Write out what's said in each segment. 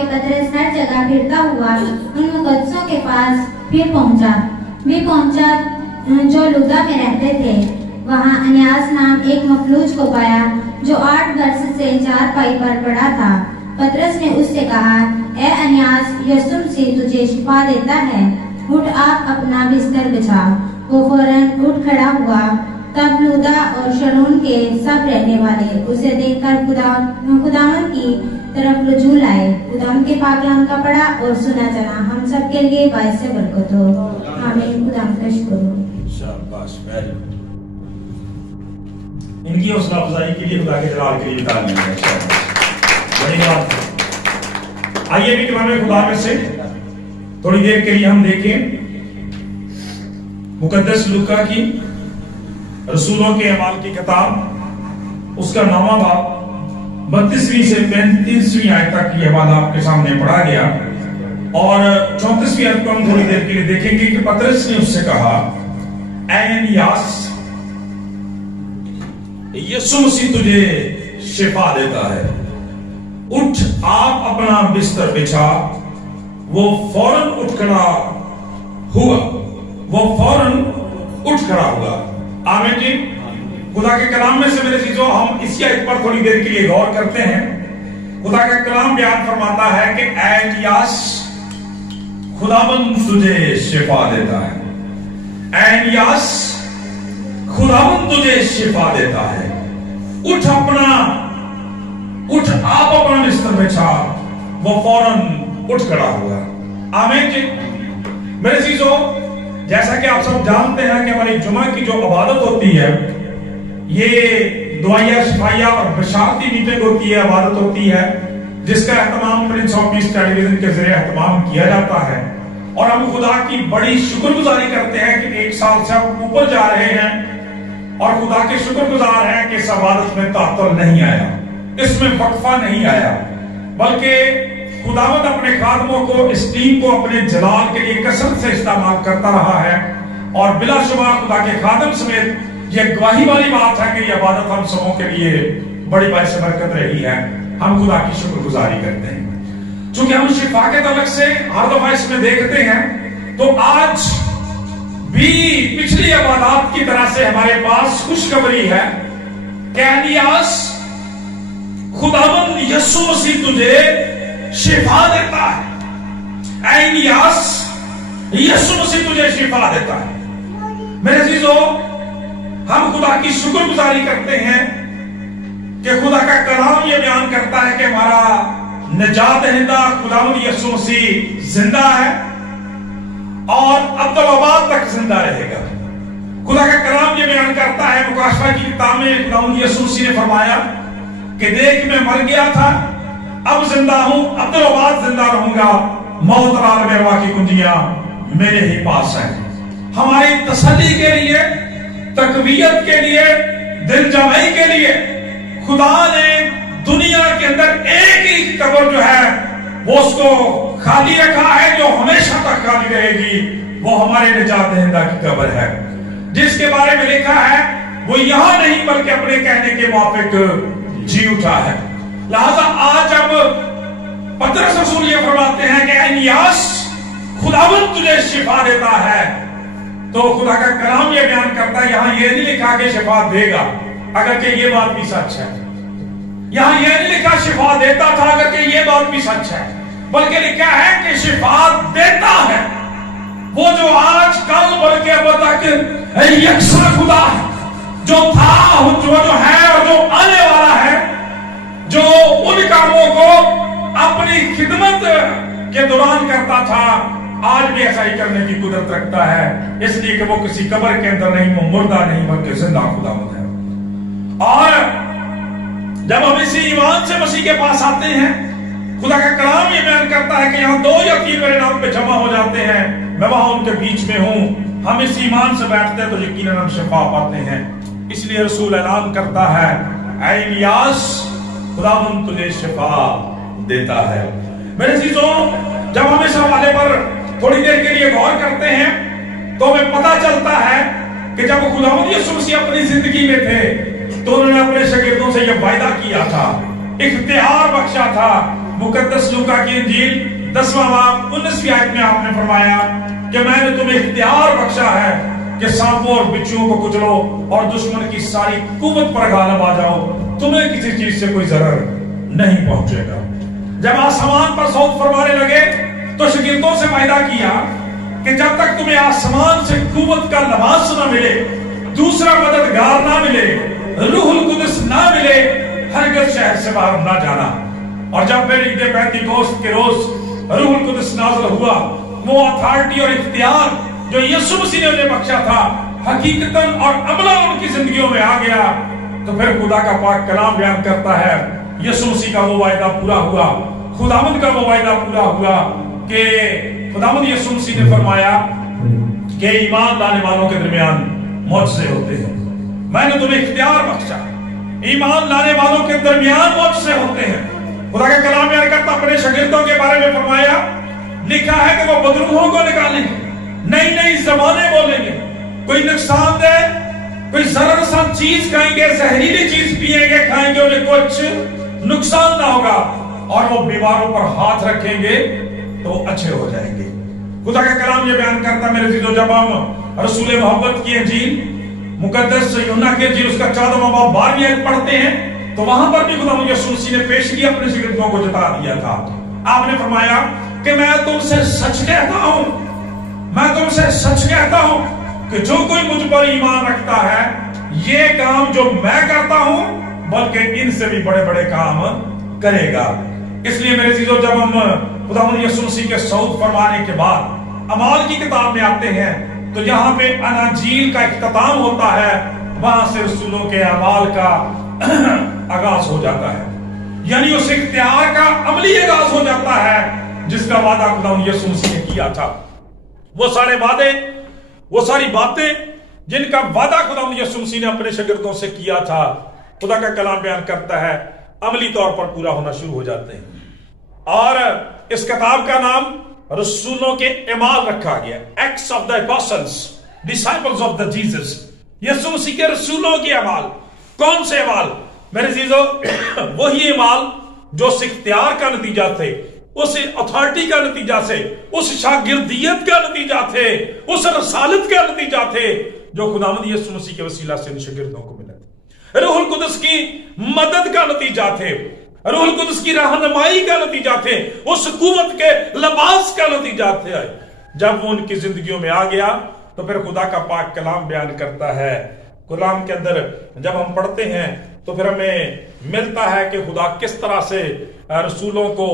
कि पतरस हर जगह फिरता हुआ उन मुकद्दसों के पास फिर पहुंचा जो लुद्दा में रहते थे। वहां अनियास नाम एक मफलूज को पाया जो 8 वर्ष से चारपाई पर पड़ा था। पतरस ने उससे कहा, ए अनियास, यीशु मसीह तुझे शिफा देता है, उठ आप अपना बिस्तर बिछा। वो फौरन उठ खड़ा हुआ। तब लुद्दा और शरून के सब रहने वाले उसे देखकर खुदावंद की तरफ रुजू लाए। खुदावंद के पाक कलाम का पढ़ा और सुना चला हम सब के लिए बाइस बरकत हो। आमीन। खुदावंद का शुक्र हो। शाबाश, वेरी गुड। इनकी हौसला अफजाई के लिए खुदा के जलाल के लिए तालीम है। बड़ी बात है। आइए भी कलाम खुदा में से थोड़ी देर के लिए हम देखें मुकद्दस लूका की रसूलों के अमाल की किताब, उसका 9वां बाब 32वीं से 35वीं आयत तक यह बात आपके सामने पढ़ा गया। और 34वीं आयत को हम थोड़ी देर के लिए देखेंगे कि पतरस ने उससे कहा, ऐ एनियास, यीशु मसीह तुझे शिफा देता है, उठ आप अपना बिस्तर बिछा। वो फौरन उठ खड़ा हुआ। आमीन जी। खुदा के कलाम में से मेरे चीजों हम इसी आयत पर थोड़ी देर के लिए गौर करते हैं। खुदा का कलाम बयान फरमाता है कि ऐ एनियास, खुदाबंद तुझे शिफा देता है। ऐ एनियास, खुदाबंद तुझे शिफा देता है, उठ आप अपना बिस्तर बिछा। वो फौरन उठ खड़ा हुआ। आमीन जी। मेरे चीजों, जैसा कि आप सब जानते हैं कि हमारी जुमा की जो इबादत होती है, ये दुआया शिफाया और बशारती मीटिंग होती है, इबादत होती है, जिसका एहतमाम प्रिंस ऑफ पीस टेलीविजन के जरिए एहतमाम किया जाता है। और हम खुदा की बड़ी शुक्रगुजारी करते हैं कि 1 साल से हम ऊपर जा रहे हैं और खुदा के शुक्रगुजार हैं कि इस इबादत में तातुल नहीं आया, इसमें वक्फा नहीं आया, बल्कि खुदावंद अपने खादमों को, इस टीम को अपने जलाल के लिए कसरत से इस्तेमाल करता रहा है। और बिलाशुबा खुदा के खादम समेत यह गवाही वाली बात है कि यह इबादत हम सबों के लिए बड़ी बाइस बरकत रही है। हम खुदा की शुक्रगुजारी करते हैं। चूंकि हम शिफा के तलक से हर दफा इसमें देखते हैं, तो आज भी पिछली इबादत की तरह से हमारे पास खुशखबरी है कि एनियास, खुदावंद यीशु मसीह तुझे शिफा देता है। एनियास, यीशु मसीह तुझे शिफा देता है। मेरे चीजों, हम खुदा की शुक्रगुजारी करते हैं कि खुदा का कलाम ये बयान करता है कि हमारा निजात दहिंदा खुदावंद यीशु मसीह जिंदा है और अब्दुल तक जिंदा रहेगा। खुदा का कलाम ये बयान करता है, मुकाशफा की किताब में खुदावंद यीशु मसीह ने फरमाया कि देख मैं मर गया था, अब जिंदा हूं, अब्दुल जिंदा रहूंगा, मौत और आलम अरवाह की कुंजियां मेरे ही पास हैं। हमारी तसल्ली के लिए, तकवीयत के लिए, दिल जमाई के लिए खुदा ने दुनिया के अंदर एक ही कब्र जो है वो उसको खाली रखा है, जो हमेशा तक खाली रहेगी। वो हमारे निजात दहिंदा की कब्र है, जिसके बारे में लिखा है वो यहां नहीं बल्कि अपने कहने के मुताबिक जी उठा है। लिहाजा आज जब पतरस रसूल ये फरमाते हैं कि एनियास, खुदावंद तुझे शिफा देता है, तो खुदा का कलाम ये बयान करता है, यहां ये नहीं लिखा कि शिफा देगा, अगर कि ये बात भी सच है। यहां ये नहीं लिखा शिफा देता था, अगर कि ये बात भी सच है, बल्कि लिखा है कि शिफा देता है। वो जो आज कल बल्कि अब तक यकसा खुदा है, जो था, जो है और जो आने वाला है, जो उन कामों को अपनी खिदमत के दौरान करता था, आज भी ऐसा ही करने की कुदरत रखता है, इसलिए कि वो किसी कब्र के अंदर नहीं, वो मुर्दा नहीं बल्कि जिंदा खुदावंद है। और जब हम इसी ईमान से मसीह के पास आते हैं, खुदा का कलाम ये बयान करता है कि यहाँ 2 या 3 मेरे नाम पे जमा हो जाते हैं, मैं वहां उनके बीच में हूं। हम इस ईमान से बैठते हैं तो यकीनन हम शिफा पाते हैं। इसलिए रसूल ऐलान करता है, ऐ इलियास, खुदावंद तुझे शिफा देता है। मेरे चीजों, जब हम इस हवाले पर थोड़ी देर के लिए गौर करते हैं तो हमें पता चलता है कि जब खुदावंद यीशु मसीह अपनी जिंदगी में थे तो उन्होंने अपने शागिर्दों से यह वायदा किया था, इख्तियार बख्शा था, मुकद्दस लूका की इंजील 10वां बाब 19वीं आयत में आपने फरमाया कि मैंने तुम्हें इख्तियार बख्शा है कि सांपों और बिच्छुओं को कुचलो और दुश्मन की सारी कुव्वत पर गालिब आ जाओ, तुम्हें किसी चीज से कोई जरर नहीं पहुंचेगा। जब आसमान पर सौत फरमाने लगे तो शागिर्दों से वायदा किया कि जब तक तुम्हें आसमान से कुव्वत का लिबास ना मिले, दूसरा मददगार ना मिले, रूहुल कुदस ना मिले, हरगिज़ शहर से बाहर ना जाना। और जब फिर ईद पेंतिकोस्त के रोज रूहुल कुदस नाज़िल हुआ, वो अथॉरिटी और इख्तियार जो यीशु मसीह ने उन्हें बख्शा था हकीकतन और अमलन उनकी जिंदगियों में आ गया, तो फिर खुदा का पाक कलाम बयान करता है यीशु मसीह का वो वायदा पूरा हुआ, खुदावंद का वो वायदा पूरा हुआ कि खुदावंद यीशु मसीह ने फरमाया कि ईमान लाने वालों के दरमियान मौजज़े होते हैं। मैंने तुम्हें इख्तियार बख्शा, ईमान लाने वालों के दरमियान मौजज़े होते हैं। खुदा का कलाम बयान करता अपने शागिर्दों के बारे में फरमाया, लिखा है कि वो बदरूहों को निकालेंगे, नई नई ज़बानें बोलेंगे, कोई नुकसानदेह कोई जरर सा चीज खाएंगे, जहरीली चीज पिएंगे, खाएंगे, उन्हें कुछ नुकसान ना होगा, और वो बीमारों पर हाथ रखेंगे तो अच्छे हो जाएंगे। खुदा का कलाम ये बयान करता मेरे जीजो, जब हम रसूल मोहब्बत की इंजील मुकद्दस यूहन्ना की इंजील उसका 14वां बाब 12वीं आयत पढ़ते हैं तो वहां पर भी खुदा यीशु मसीह ने पेश किया, अपने शागिर्दों को जता दिया था। आपने फरमाया कि मैं तुमसे सच कहता हूं, मैं तुमसे सच कहता हूं कि जो कोई मुझ पर ईमान रखता है, ये काम जो मैं करता हूं बल्कि इनसे भी बड़े बड़े काम करेगा। इसलिए मेरे चीजों, जब हम खुदावंद यीशु मसीह के सऊद फरमाने के बाद अमाल की किताब में आते हैं तो यहाँ पे अनाजील का इख्तिताम होता है, वहां से रसूलों के अमाल का आगाज हो जाता है, यानी उस इख्तियार का अमली आगाज हो जाता है जिसका वादा खुदावंद यीशु मसीह ने किया था। वो सारे वादे, वो सारी बातें जिनका वादा खुदावंद यीशु मसीह ने अपने शागिर्दों से किया था, खुदा का कलाम बयान करता है अमली तौर पर पूरा होना शुरू हो जाते हैं। और इस किताब का नाम रसूलों के अमाल रखा गया, acts of the apostles, disciples of the Jesus. Yeshu Masih के रसूलों के अमाल। कौन से अमाल मेरे जीजो? वही अमाल जो उस इख्तियार का नतीजा थे, उस अथॉरिटी का नतीजा से, उस शागिर्दियत का नतीजा थे, उस रसालत का नतीजा थे जो खुदावंद यीशु मसीह के वसीला से इन शागिर्दों को मिले थे। रूहुल कुदस की मदद का नतीजा थे, रूहुल कुदस की रहनुमाई का नतीजा थे, उस कुव्वत के लिबास का नतीजा थे। जब वो उनकी जिंदगियों में आ गया तो फिर खुदा का पाक कलाम बयान करता है, कलाम के अंदर जब हम पढ़ते हैं तो फिर हमें मिलता है कि खुदा किस तरह से रसूलों को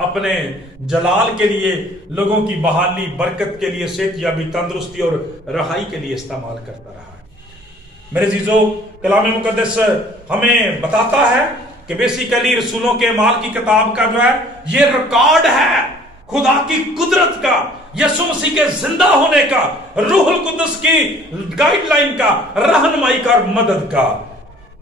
अपने जलाल के लिए, लोगों की बहाली, बरकत के लिए, सेहतयाबी, तंदुरुस्ती और रहाई के लिए इस्तेमाल करता रहा है। मेरे जीजो, कलाम मुकद्दस हमें बताता है कि बेसिकली रसूलों के अमाल की किताब का जो है ये रिकॉर्ड है खुदा की कुदरत का, यीशु मसीह के जिंदा होने का, रूहुल कुदस की गाइडलाइन का, रहनुमाई का और मदद का।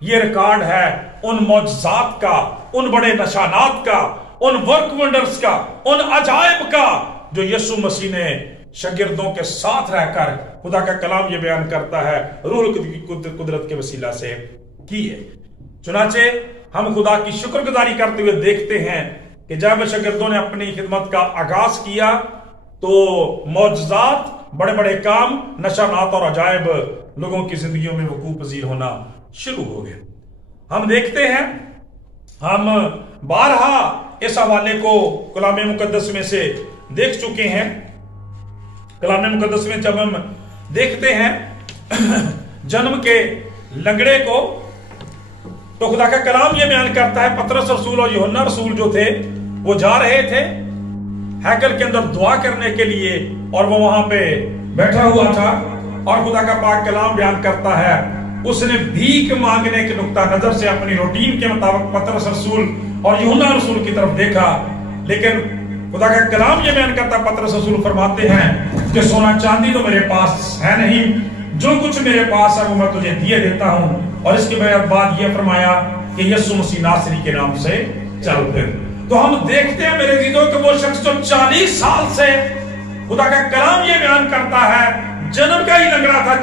ये रिकॉर्ड है उन मौजज़ात का, उन बड़े निशानात का, उन वर्क वंडर्स का, उन अजायब का जो यीशु मसीह ने शागिर्दों के साथ रहकर, खुदा का कलाम ये बयान करता है, रूहुल की कुदरत के वसीला से की है। चुनाचे हम खुदा की शुक्रगुजारी करते हुए देखते हैं कि जब शागिर्दों ने अपनी खिदमत का आगाज किया तो मौजज़ात, बड़े बड़े काम, निशानात और अजायब लोगों की जिंदगियों में वकूअ पजीर होना शुरू हो गए। हम देखते हैं, हम बारहा इस हवाले को कलाम मुकद्दस में से देख चुके हैं। कलाम मुकद्दस में जब हम देखते हैं जन्म के लंगड़े को, तो खुदा का कलाम यह बयान करता है, पतरस रसूल और यूहन्ना रसूल जो थे वो जा रहे थे हैकल के अंदर दुआ करने के लिए, और वो वहां पे बैठा हुआ था, और खुदा का पाक कलाम बयान करता है उसने भीख मांगने के नुक्ता नजर से अपनी रूटीन के मुताबिक पतरस रसूल और यूहन्ना रसूल की तरफ देखा। लेकिन खुदा का कलाम ये बयान करता, पतरस रसूल फरमाते हैं कि सोना चांदी तो मेरे पास है नहीं, जो कुछ मेरे पास है वो मैं तुझे दिए देता हूं। और इसके बाद ये फरमाया कि यीशु मसीह नासरी के नाम से चल फिर। तो हम देखते हैं मेरे जीजों कि वो शख्स जो 40 साल से खुदा का कलाम ये बयान करता है जन्म का ही लंगड़ा था,